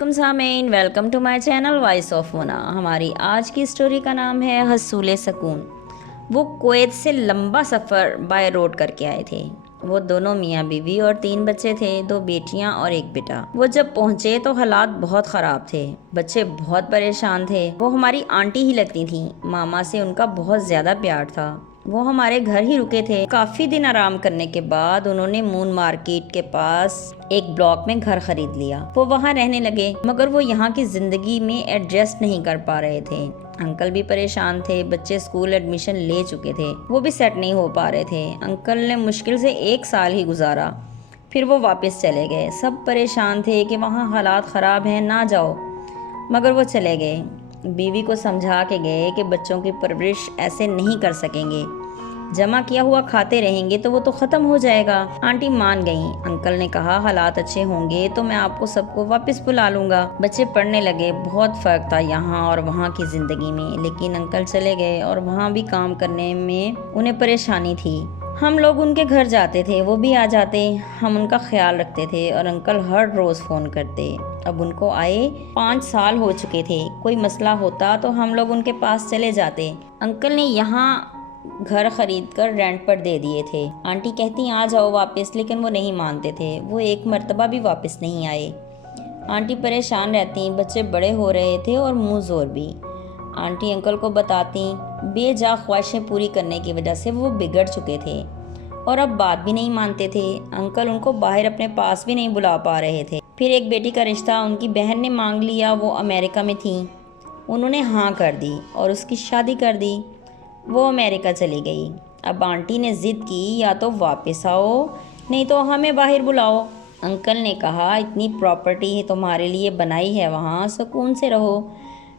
सामीन, welcome to my channel voice of Mona. हमारी आज की स्टोरी का नाम है हसूल सकून। वो कुवैत से लंबा सफ़र बाय रोड करके आए थे। वो दोनों मियाँ बीवी और 3 बच्चे थे, 2 बेटियाँ और 1 बेटा। वो जब पहुँचे तो हालात बहुत ख़राब थे। बच्चे बहुत परेशान थे। वो हमारी आंटी ही लगती थी। मामा से उनका बहुत ज़्यादा प्यार था। वो हमारे घर ही रुके थे। काफ़ी दिन आराम करने के बाद उन्होंने मून मार्केट के पास एक ब्लॉक में घर खरीद लिया। वो वहाँ रहने लगे, मगर वो यहाँ की ज़िंदगी में एडजस्ट नहीं कर पा रहे थे। अंकल भी परेशान थे। बच्चे स्कूल एडमिशन ले चुके थे, वो भी सेट नहीं हो पा रहे थे। अंकल ने मुश्किल से 1 साल ही गुजारा, फिर वो वापस चले गए। सब परेशान थे कि वहाँ हालात ख़राब हैं, ना जाओ, मगर वो चले गए। बीवी को समझा के गए कि बच्चों की परवरिश ऐसे नहीं कर सकेंगे, जमा किया हुआ खाते रहेंगे तो वो तो ख़त्म हो जाएगा। आंटी मान गईं। अंकल ने कहा हालात अच्छे होंगे तो मैं आपको सबको वापस बुला लूँगा। बच्चे पढ़ने लगे। बहुत फ़र्क था यहाँ और वहाँ की ज़िंदगी में, लेकिन अंकल चले गए और वहाँ भी काम करने में उन्हें परेशानी थी। हम लोग उनके घर जाते थे, वो भी आ जाते। हम उनका ख्याल रखते थे और अंकल हर रोज़ फ़ोन करते। अब उनको आए 5 साल हो चुके थे। कोई मसला होता तो हम लोग उनके पास चले जाते। अंकल ने यहाँ घर खरीद कर रेंट पर दे दिए थे। आंटी कहती आ जाओ वापस, लेकिन वो नहीं मानते थे। वो एक मर्तबा भी वापस नहीं आए। आंटी परेशान रहती। बच्चे बड़े हो रहे थे और मुंह जोर भी। आंटी अंकल को बताती। बेजा ख्वाहिशें पूरी करने की वजह से वो बिगड़ चुके थे और अब बात भी नहीं मानते थे। अंकल उनको बाहर अपने पास भी नहीं बुला पा रहे थे। फिर एक बेटी का रिश्ता उनकी बहन ने मांग लिया। वो अमेरिका में थी। उन्होंने हाँ कर दी और उसकी शादी कर दी। वो अमेरिका चली गई। अब आंटी ने ज़िद की, या तो वापस आओ, नहीं तो हमें बाहर बुलाओ। अंकल ने कहा इतनी प्रॉपर्टी है तुम्हारे लिए बनाई है, वहाँ सुकून से रहो।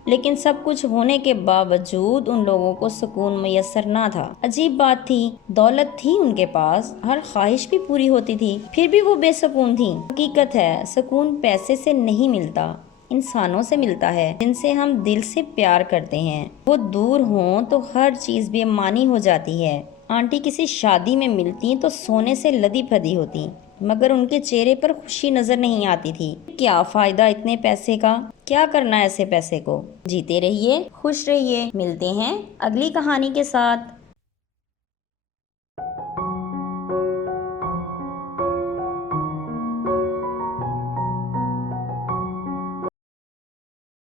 लेकिन सब कुछ होने के बावजूद उन लोगों को सुकून मैसर ना था। अजीब बात थी, दौलत थी उनके पास, हर ख्वाहिश भी पूरी होती थी, फिर भी वो बेसुकून थी। हकीकत है, सुकून पैसे से नहीं मिलता, इंसानों से मिलता है जिनसे हम दिल से प्यार करते हैं। वो दूर हों तो हर चीज़ बेमानी हो जाती है। आंटी किसी शादी में मिलती तो सोने से लदी फदी होती, मगर उनके चेहरे पर खुशी नजर नहीं आती थी। क्या फायदा इतने पैसे का, क्या करना ऐसे पैसे को। जीते रहिए, खुश रहिए। मिलते हैं अगली कहानी के साथ।